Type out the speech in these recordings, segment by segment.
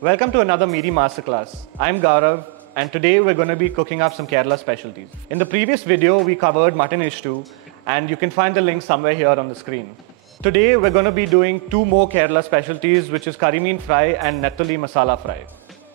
Welcome to another Meaty Masterclass. I'm Gaurav, and today we're going to be cooking up some Kerala specialties. In the previous video, we covered mutton ishtu, and you can find the link somewhere here on the screen. Today, we're going to be doing two more Kerala specialties, which is Karimeen fry and Netholi masala fry.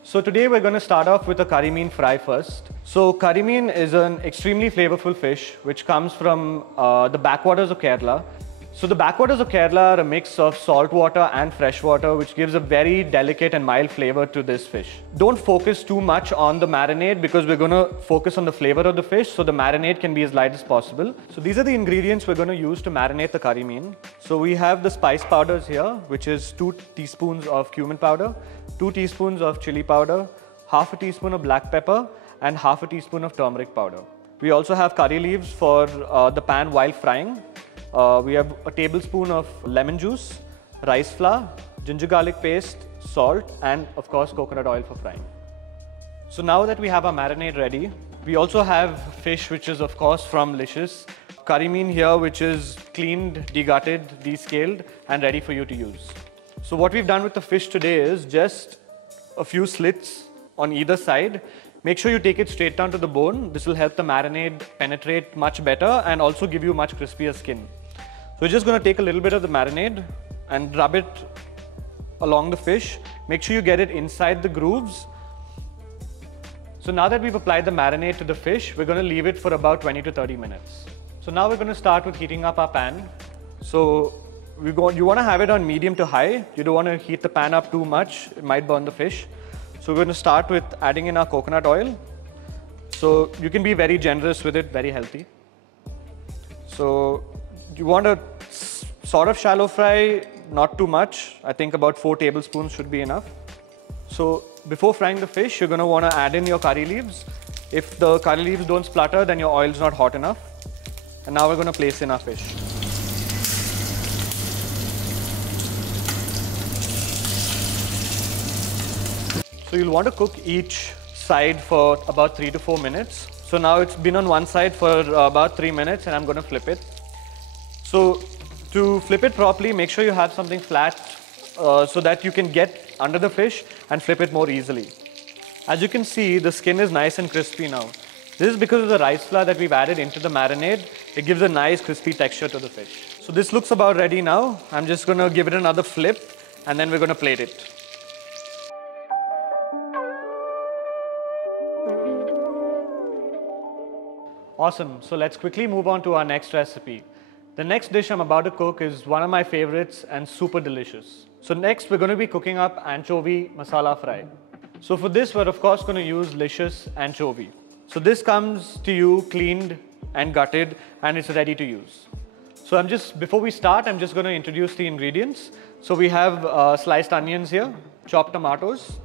So today, we're going to start off with a Karimeen fry first. So Karimeen is an extremely flavorful fish, which comes from the backwaters of Kerala. So the backwaters of Kerala are a mix of salt water and fresh water, which gives a very delicate and mild flavor to this fish. Don't focus too much on the marinade because we're going to focus on the flavor of the fish, so the marinade can be as light as possible. So these are the ingredients we're going to use to marinate the Karimeen. So we have the spice powders here, which is 2 teaspoons of cumin powder, 2 teaspoons of chili powder, half a teaspoon of black pepper, and half a teaspoon of turmeric powder. We also have curry leaves for the pan while frying. We have a tablespoon of lemon juice, rice flour, ginger garlic paste, salt, and of course coconut oil for frying. So now that we have our marinade ready, we also have fish which is of course from Licious. Karimeen here, which is cleaned, degutted, descaled, and ready for you to use. So what we've done with the fish today is just a few slits on either side. Make sure you take it straight down to the bone. This will help the marinade penetrate much better and also give you much crispier skin. So we're just going to take a little bit of the marinade and rub it along the fish. Make sure you get it inside the grooves. So now that we've applied the marinade to the fish, we're going to leave it for about 20 to 30 minutes. So now we're going to start with heating up our pan. So you want to have it on medium to high. You don't want to heat the pan up too much. It might burn the fish. So we're going to start with adding in our coconut oil. So you can be very generous with it, very healthy. So you want a sort of shallow fry, not too much. I think about 4 tablespoons should be enough. So before frying the fish, you're going to want to add in your curry leaves. If the curry leaves don't splutter, then your oil's not hot enough. And now we're going to place in our fish. So you'll want to cook each side for about 3 to 4 minutes. So now it's been on one side for about 3 minutes and I'm going to flip it. So to flip it properly, make sure you have something flat so that you can get under the fish and flip it more easily. As you can see, the skin is nice and crispy now. This is because of the rice flour that we've added into the marinade. It gives a nice crispy texture to the fish. So this looks about ready now. I'm just going to give it another flip and then we're going to plate it. Awesome. So let's quickly move on to our next recipe. The next dish I'm about to cook is one of my favorites and super delicious. So next we're going to be cooking up anchovy masala fry. So for this we're of course going to use Licious anchovy. So this comes to you cleaned and gutted and it's ready to use. So before we start, I'm just going to introduce the ingredients. So we have sliced onions here, chopped tomatoes,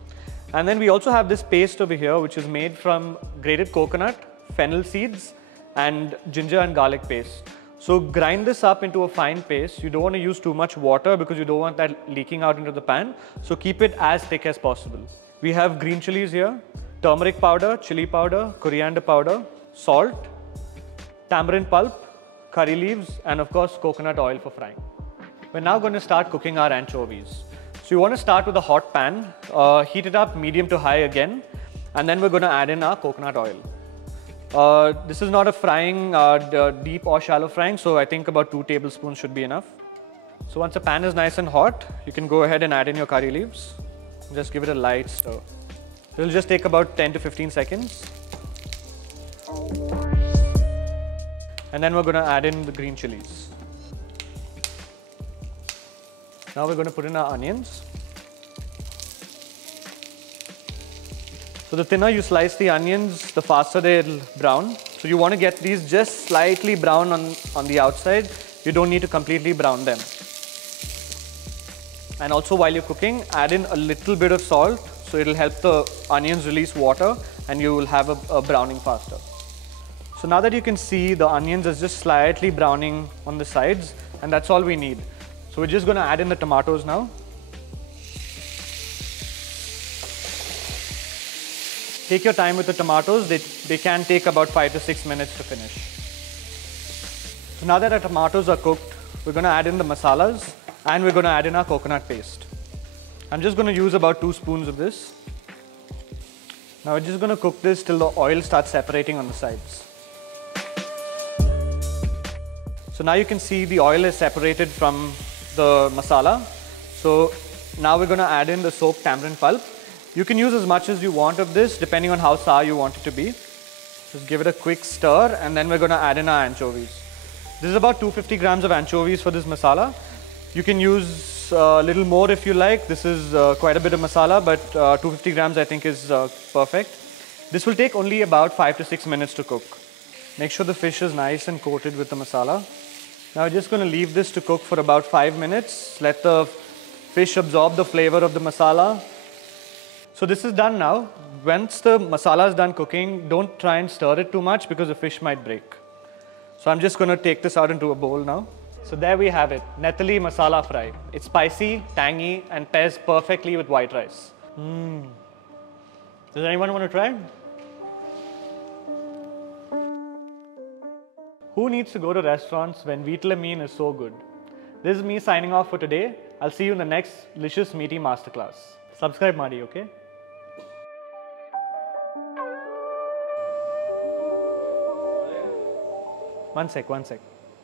and then we also have this paste over here which is made from grated coconut, fennel seeds, and ginger and garlic paste. So grind this up into a fine paste. You don't want to use too much water because you don't want that leaking out into the pan. So keep it as thick as possible. We have green chilies here, turmeric powder, chili powder, coriander powder, salt, tamarind pulp, curry leaves, and of course coconut oil for frying. We're now going to start cooking our anchovies. So you want to start with a hot pan, heat it up medium to high again, and then we're going to add in our coconut oil. This is not a frying, deep or shallow frying, so I think about 2 tablespoons should be enough. So once the pan is nice and hot, you can go ahead and add in your curry leaves. Just give it a light stir. It will just take about 10 to 15 seconds. And then we're going to add in the green chilies. Now we're going to put in our onions. So the thinner you slice the onions, the faster they'll brown. So you want to get these just slightly brown on the outside. You don't need to completely brown them. And also while you're cooking, add in a little bit of salt. So it'll help the onions release water and you will have a browning faster. So now that you can see the onions is just slightly browning on the sides and that's all we need. So we're just going to add in the tomatoes now. Take your time with the tomatoes. They can take about 5 to 6 minutes to finish. So now that our tomatoes are cooked, we're going to add in the masalas and we're going to add in our coconut paste. I'm just going to use about 2 spoons of this. Now we're just going to cook this till the oil starts separating on the sides. So now you can see the oil is separated from the masala. So now we're going to add in the soaked tamarind pulp. You can use as much as you want of this depending on how sour you want it to be. Just give it a quick stir and then we're going to add in our anchovies. This is about 250 grams of anchovies for this masala. You can use a little more if you like. This is quite a bit of masala, but 250 grams I think is perfect. This will take only about 5 to 6 minutes to cook. Make sure the fish is nice and coated with the masala. Now we're just going to leave this to cook for about 5 minutes. Let the fish absorb the flavor of the masala. So this is done now. Once the masala is done cooking, don't try and stir it too much because the fish might break. So I'm just going to take this out into a bowl now. So there we have it, Netholi masala fry. It's spicy, tangy and pairs perfectly with white rice. Does anyone want to try? Who needs to go to restaurants when Veetla Mean is so good? This is me signing off for today. I'll see you in the next Licious Meaty Masterclass. Subscribe, Madi, okay? One sec.